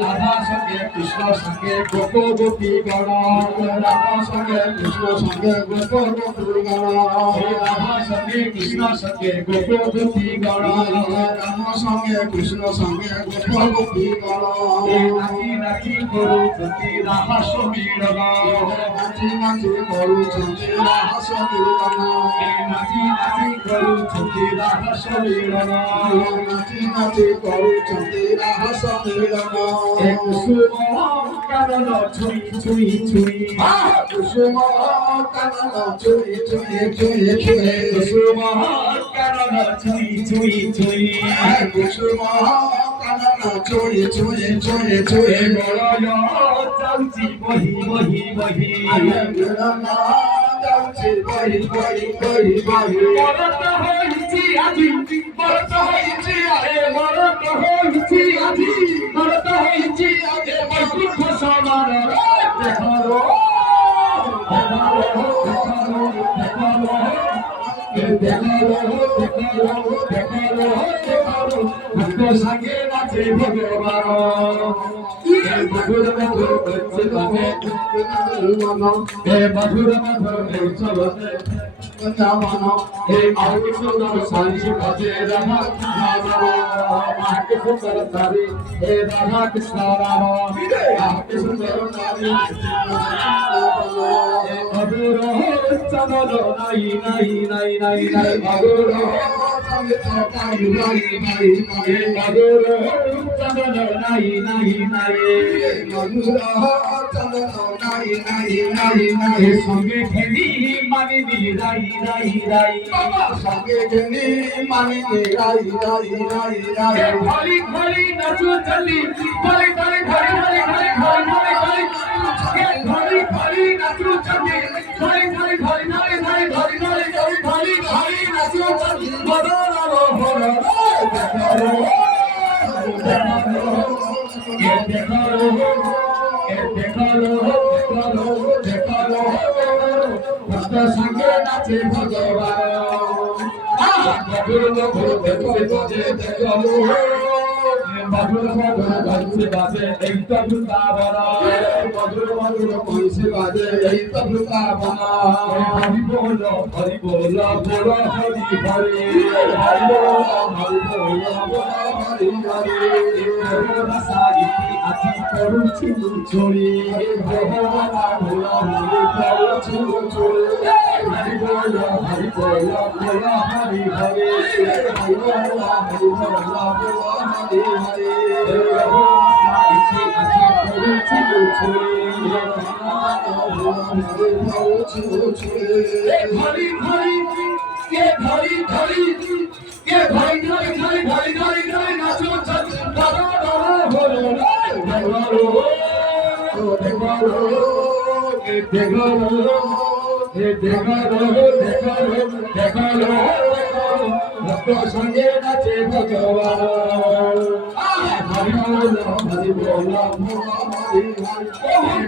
রাধা সঙ্গে কৃষ্ণ সঙ্গে গোপ গোপী গণ রাধা সঙ্গে কৃষ্ণ সঙ্গে গোপ গোপী গণ রাধা সঙ্গে কৃষ্ণ সঙ্গে গোপ গোপী গণ রাধা সঙ্গে কৃষ্ণ সঙ্গে গোপ গোপী গণ নাচি নাচি করুଛନ୍ତି রাস মিলন নাচি নাচি করুଛନ୍ତି রাস মিলন নাচি নাচি করুଛନ୍ତି রাস মিলন নাচি নাচি করুଛନ୍ତି রাস মিলন কুସୁম কানন ছুঁই ছুঁই ছুঁই কুসুম কানন ছুঁই ছুঁই ছুঁই ছুঁই কুসুম কানন ছুঁই ছুঁই ছুঁই কুসুম কানন ছুঁই ছুঁই ছুঁই ছুঁই গড় যাଉଛି বহি বহি বহি যাଉଛି বহি বহি বহি বহি বরত হইছি আজি বরত হইছি আরে বরত হইছি আজি বরত হইছি আগে বৈকুণ্ঠ সমান দেখালো সাঙ্গে নাচে ভগবান মধুর মধুর মধুর মধুর চলতে हे आगे सुंदर सांझी बजे राधा आगे सुंदर तारी हे राधा कृष्ण राम आगे सुंदर तारी मधुर चंदन नाई नाई नाई नाई नाई मधुर मधुर चंदन नाई नाई नाई मधुर चंदन नाई नाई नाई नाई संगे खेली मानी दी राई राई राई बाबा संगे खेली मानी दी राई राई राई राई खाली खाली नाचो चली खाली खाली खाली खाली खाली खाली खाली खाली खाली नाचो चली खाली खाली खाली खाली खाली खाली खाली खाली खाली नाचो चली बदला रो होरा देखो ये देखो ভক্ত সঙ্গে নাচে ভগবান মধুর মধুর দেখছে বাজে দেখলো মধুর মধুর গাইছে বাজে এই তো বৃন্দাবন মধুর মধুর গাইছে বাজে এই তো বৃন্দাবন হরি বল হরি বল বল হরি হরি হরি বল হরি বল বল হরি হরি রসাগিতি আছি করুছি চুরি ভগবান ভোলা ভোলে করুছি চুরি হরি বল হরি বল বল হরি হরি হরি বল হরি বল বল হরি হরি রসাগিতি আছি করুছি চুরি হরি হরি কে হরি হরি কে হরি হরি হরি হরি হরি হরি নাচো দাদা দাদা হলো ভক্ত সঙ্গে নাচে ভগবান হরি বল হরি বল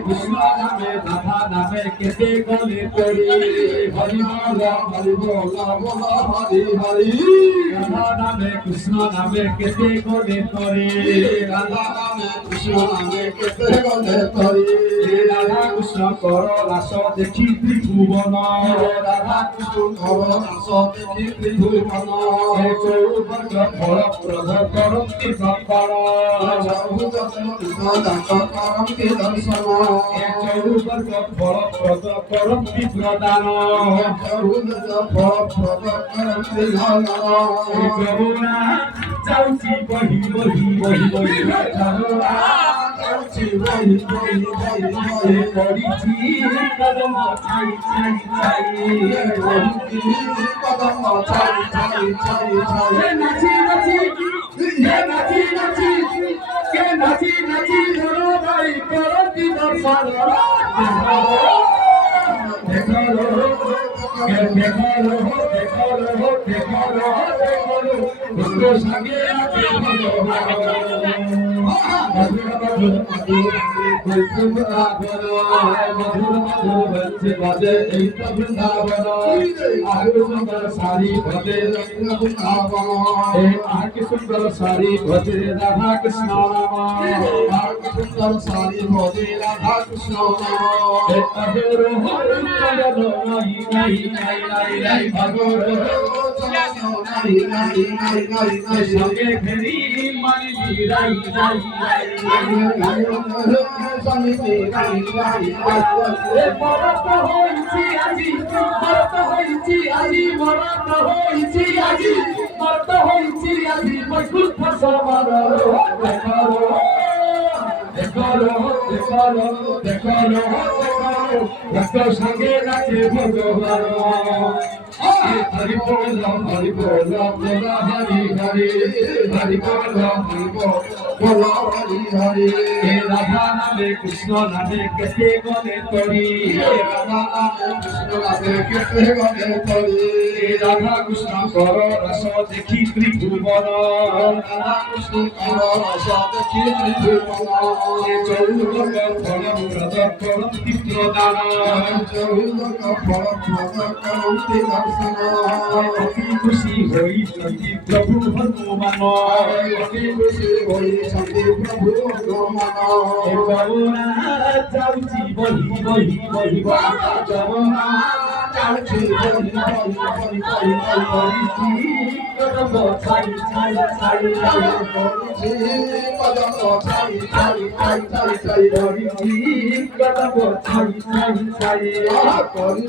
কৃষ্ণ নামে রাধা নামে কেতে গলে পড়ি হরি বল হরি বল হরি হরি রাধা নামে কৃষ্ণ নামে কেতে গলে পড়ি রাধা নামে কৃষ্ণ নামে কেতে গলে পড়ি রাধা কৃষ্ণ কর রাস দেখি ত্রিভুবন রাধা কৃষ্ণ কর রাস দেখি ত্রিভুবন চৌবর্গ ফল প্রদ করন্তি সম্পদ করন্তি দর্শন চৌবর্গ ফল প্রদ করন্তি প্রদান চৌবর্গ ফল প্রদ করন্তি ধন যমুনা যাଉଛି বহি বহি বহি বহি যমুনা যাଉଛି বহি বহি বহি বহি পড়িছি কদম ছাই ছাই ছাই পড়িছি কদম ছাই ছাই ছাই ছাই নাচি নাচি নাচি নাচি কে নাচি নাচি ধরো ভাই করতি দর্শন দেখো দেখো দেখো দেখো দেখো সঙ্গে আছে ভগবান মধুর মধুর বৃন্দাবন মধুর মধুর বলছে বাজে এই তো বৃন্দাবন আগে সুন্দর সারি ভজে বৃন্দাবন আগে সুন্দর সারি ভজে রাধা কৃষ্ণ নাম আগে সুন্দর সারি ভজে রাধা কৃষ্ণ নাম অগর হরি চরণ নাই নাই নাই নাই নাই অগর নাই নাই নাই নাই নাই সঙ্গে ফেরি মানি রাই রাই রাই সঙ্গে রাই রাই রাই মরত হইছি আজি মরত হইছি আজি মরত হইছি আজি মরত হইছি আজি বৈকুণ্ঠ সমার দেখো দেখো দেখো দেখো দেখো সঙ্গে নাচে ভগবান হরি বল হরি বল বলা হরি হরি হরি বল হরি বল হরি হরি হে রাধা নামে কৃষ্ণ নামে কেতে গনে তরি রাধা নামে কৃষ্ণ নামে কেতে গনে তরি রাধা কৃষ্ণ কর রস দেখি ত্রিভুবন রাধা কৃষ্ণ কর রস দেখি ত্রিভুবন চৌলোক ফল ব্রত করন্তি প্রদান চৌলোক ফল ব্রত করন্তি দর্শন অতি খুশি হইଛନ୍ତି প্রভু হনুমান অতি খুশি হইଛନ୍ତି প্রভু হনুমান যমুনা যাଉଛି বহি বহি বহি যমুনা যাଉଛି বহি বহি বহি বহি বহি কদম ছাই ছাই ছাই বহি কদম ছাই ছাই ছাই ছাই ছাই বহি কদম ছাই ছাই ছাই বহি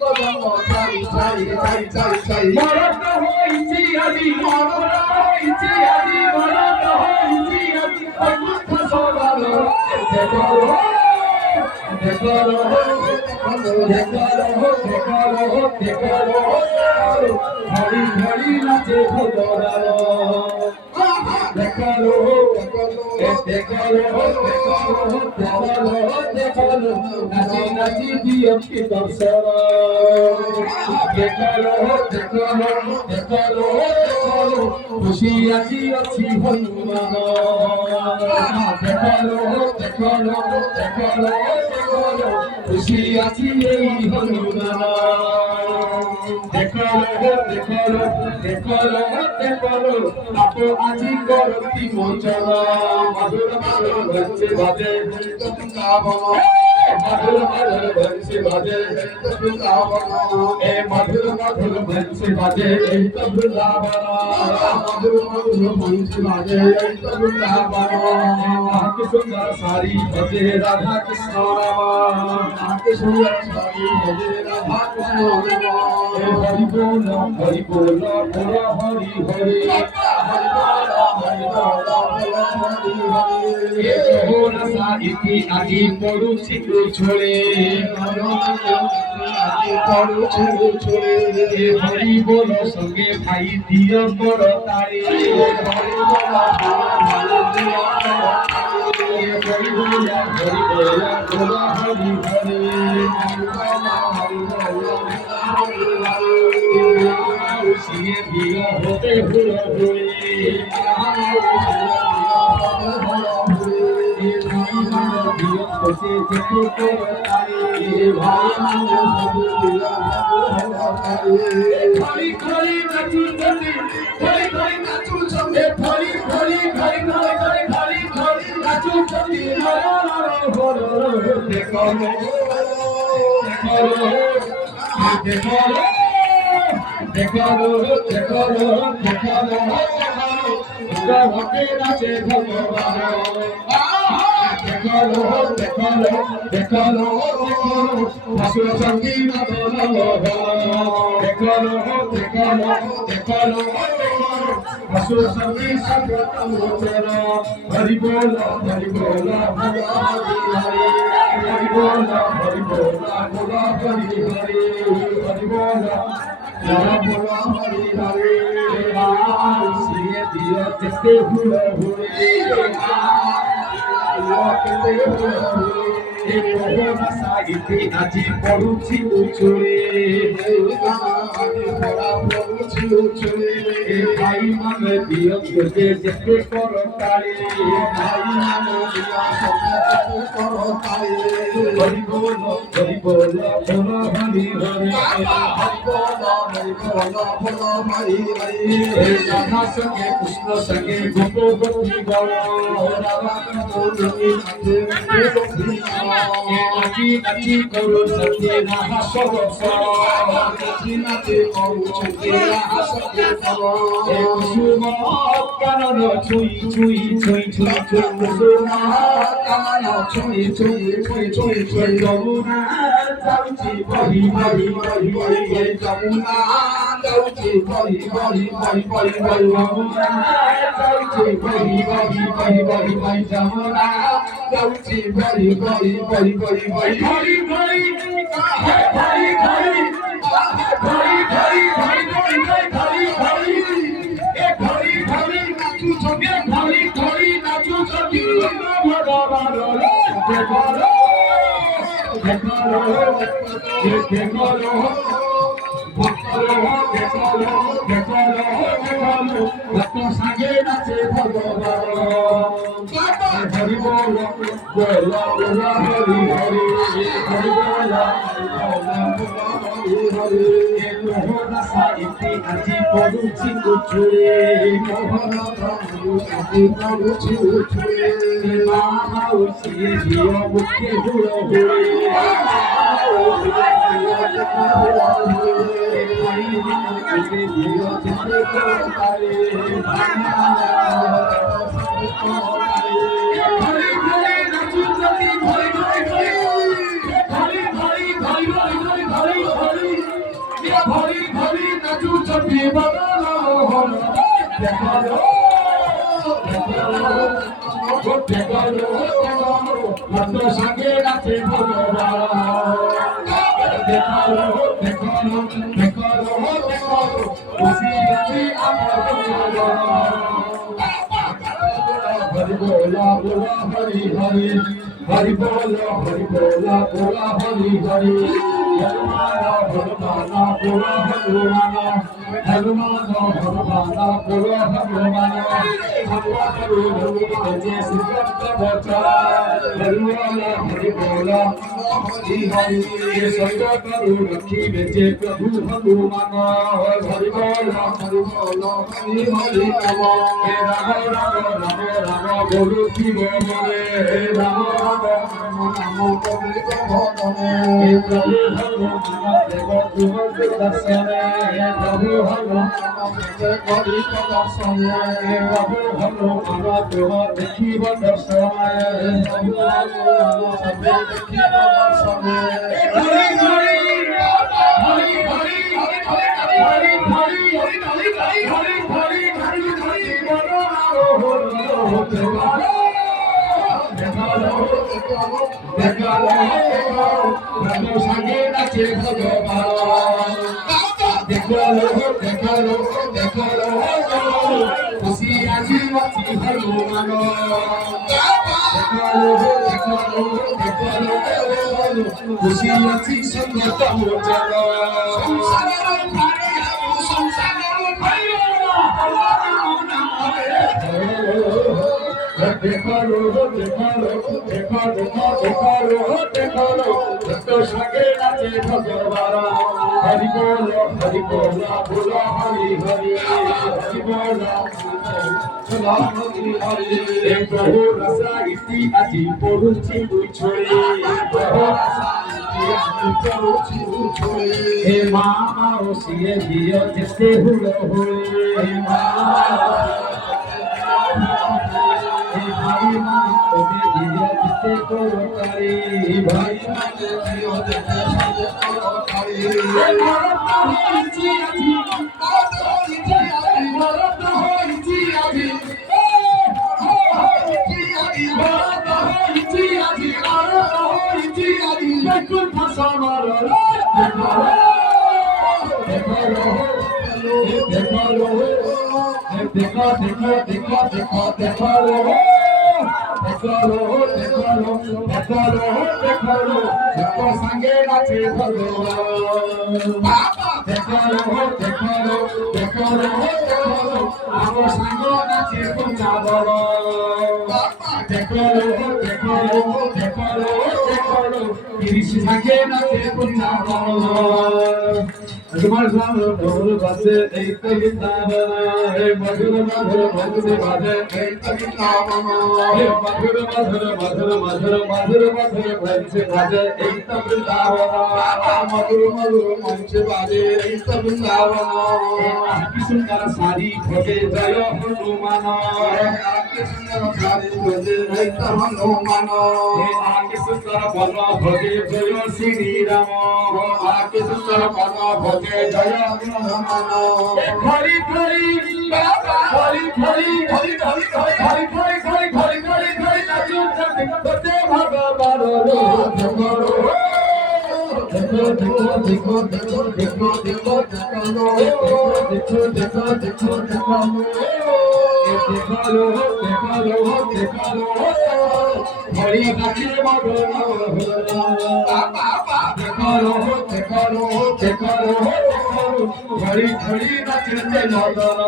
কদম ছাই ছাই ছাই ছাই ছাই মরত হইছি আজি মরত হইছি আজি মরত হইছি আজি বৈকুণ্ঠ সমার দেখো দেখো দেখো দেখো হরি হরি নাচে ভগবান দেখো দেখো নাচি নাচি দিয়ন্তি দর্শন দেখো খুশি আজি অছি হনুমান দেখো খুশি আছি এই হনুমান দেখো আপ আজি করতি মোচন মধুর মধুর বংশী বাজে বৃন্দাবন মধুর মধুর বংশী বাজে বৃন্দাবন এ মধুর মধুর বংশী বাজে এই তো বৃন্দাবন মধুর মধুর বংশী বাজে এই তো বৃন্দাবন কি সুন্দর সারি ভজে রাধা কৃষ্ণ নাম কি সুন্দর সারি ভজে রাধা কৃষ্ণ নাম হরি বল হরি বল বল হরি হরি হরি বল হরি বল বল হরি হরি এ ভোলা সাইতি আজি পড়ুছি ছোড়ে আজি পড়ুছি ছোড়ে হরি বল সঙ্গে ভাই দিও কর তারে হরি বল ভাই দিও কর হরি বল হরি বল বল হরি হরি হরি বল হরি হরি সিয়ে দিও হতে ভুল ভুলি বসে যেতে তারি ভাই মানে সব খড়ি খড়ি নাচু চন্দি খড়ি খড়ি নাচু চন্দি খড়ি খড়ি খড়ি খড়ি খড়ি খড়ি নাচু চন্দি হর হর দেখো দেখো দেখো দেখো দেখো দেখো ভক্তে নাচে ভগবান দেখো ভাসুর সঙ্গীত দেখো ভাসুর সঙ্গীত হরি বল হরি বল হরি হরি হরি বল হরি বল হরি হরি হরি বল হরি হরি সিয়ে দিও যেতে ভুল ভুলি ଏ ମୋହନା ସାହିତି ଆଜି ପଡୁଛି ଉଛୁଳି ପଡୁଛି ଉଛୁଳି ଏ ଭାଇ ମାନେ ଦିଅ ଯେ ଯେତେ କର ତାଳି ଭାଇ ମାନେ ଦିଅ ସବୁ କର ତାଳି ହରି ବୋଲ ବୋଲ ହରି ହରି হরি হরি রাধা সঙ্গে কৃষ্ণ সঙ্গে গোপ গোপী গণ রাধা নাচি নাচি করু সত্যি রাহা সহস নাচি নাচি করু সত্যি রাহা সহস কুসুম কানন ছুই ছুই ছুই ছুই ছুই কুসুম কানন ছুই ছুই ছুই ছুই ছুই যমুনা যাଉଛି বহি বহি বহি বহি যমুনা যাଉଛି বহি বহি বহি বহি বহি যমুনা যাଉଛି বহি বহি বহি বহি বহি যমুনা যাଉଛି বহি বহি বহি বহি বহি হরি হরি হরি হরি হরি হরি হরি হরি হরি এ হরি হরি নাচু ছবি হরি হরি নাচু ছবি ভগবান সাগে নাচে ভগবান হরি বল বল বল হরি হরি হরি বল হরি হরি মোহনা সাহিত্যে আজি পড়ুছি উছুড়ে মোহনা আজি পড়ুছি উছুড়ে মা মাউসিয়ে দিও মুখে হুড়ো হুড়ে সাগে নাচে ভগবান দেখালো দেখালো দেখালো দেখালো খুশি আছে আমার হরি বলা বলা হরি হরি হরি বলা বলা হরি হরি হনুমানা হনুমানা বলা হনুমানা হনুমানা হনুমানা বলা হনুমানা হনুমান যে সিদ্ধ বচা হরি বলা হরি হরি সঙ্গ করু রখিবে যে প্রভু হনুমান হরি বলা হরি হরি নম হে রাম রাম রাম রাম বলু শিব মনে হে রাম রাম নাম কবি ভবনে হে প্রভু হনুমান দেব তুম দর্শনে হে প্রভু হনুমান করি দর্শনে হে প্রভু হনুমান তুম দেখিব দর্শনে হে প্রভু হনুমান সবে দেখিব দর্শনে হরি হরি হরি হরি হরি হরি হরি হরি হরি হরি হরি হরি বলো হরি দেখালো সাগে নাচে ভগবান দেখালো দেখালো দেখালো খুশি আজি মাছি হনুমান দেখালো দেখালো দেখালো খুশি আছি সঙ্গে তমোচন সংসারের ভাই সংসারের ভাই দেখালো দেখালো দেখালো দেখালো দেখালো তো সাগে নাচে ভগবান হরি বল বলা হরি হরি হরি বল বলা হরি হরি এ প্রভু রসা ইতি আজি পড়ুছি উছড়ে প্রভু রসা ইতি আজি পড়ুছি উছড়ে হে মা মাউসিয়ে দিও যেতে হুড়ো হুড়ে হে মা ভাই মানে তোকে দিও যেতে করো তারে ভাই মানে দিও যেতে করো তারে মরত হইছি আজি মরত হইছি আজি মরত হইছি আজি মরত হইছি আজি বেকুল ভাষা মারো দেখালো দেখালো দেখো দেখো দেখো দেখো দেখালো দেখলো দেখলো দেখলো দেখলো কত সঙ্গে নাচে ভগবান বাবা দেখলো দেখলো দেখলো দেখলো আমার সঙ্গে নাচে বৃন্দাবন বাবা দেখলো দেখলো দেখলো দেখলো কৃষ্ণ সঙ্গে নাচে বৃন্দাবন তোমার সামনে মধুর বাজে এই তো বৃন্দাবন হে মধুর মধুর মধুর বাজে এই তো বৃন্দাবন হে মধুর মধুর মধুর মধুর মধুর মধুর মঞ্চে বাজে এই তো বৃন্দাবন মধুর মধুর মঞ্চে বাজে এই তো বৃন্দাবন কি সুন্দর সারি ভোগে জয় হনুমান কি সুন্দর সারি ভোগে এই তো হনুমান কি সুন্দর বল ভোগে জয় শ্রীরাম কি সুন্দর বল ভোগে জয় হনুমান হরি হরি বাবা হরি হরি হরি হরি হরি হরি হরি হরি হরি হরি নাচু করতে ভগবান দেখো দেখো দেখো দেখো দেখো দেখো দেখো দেখো দেখো দেখো দেখো দেখো হরি নাচে মদন দেখো দেখো দেখো হরি হরি নাচে মদন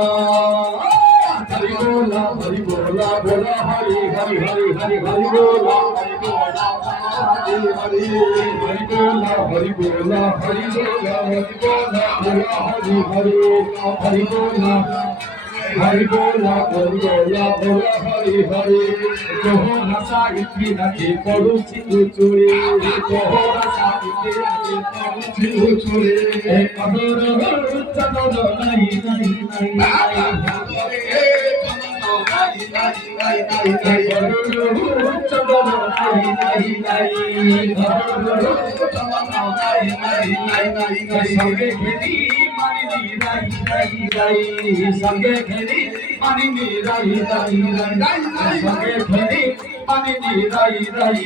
हरि बोला बोला हरि हरि हरि हरि हरि बोला हरि हरि हरि बोला हरि बोला हरि बोला हरि बोला बोला हरि हरि हरि बोला हरि बोला हरि बोला बोला हरि हरि कोहरा साहित्य नके पड़ुछि चुचुड़ी कोहरा साहित्य नके पड़ुछि चुचुड़ी अमर चंदन नहीं नहीं संगे खेली मानी राई संगे खेली मानी राई संगे खेली मानी राई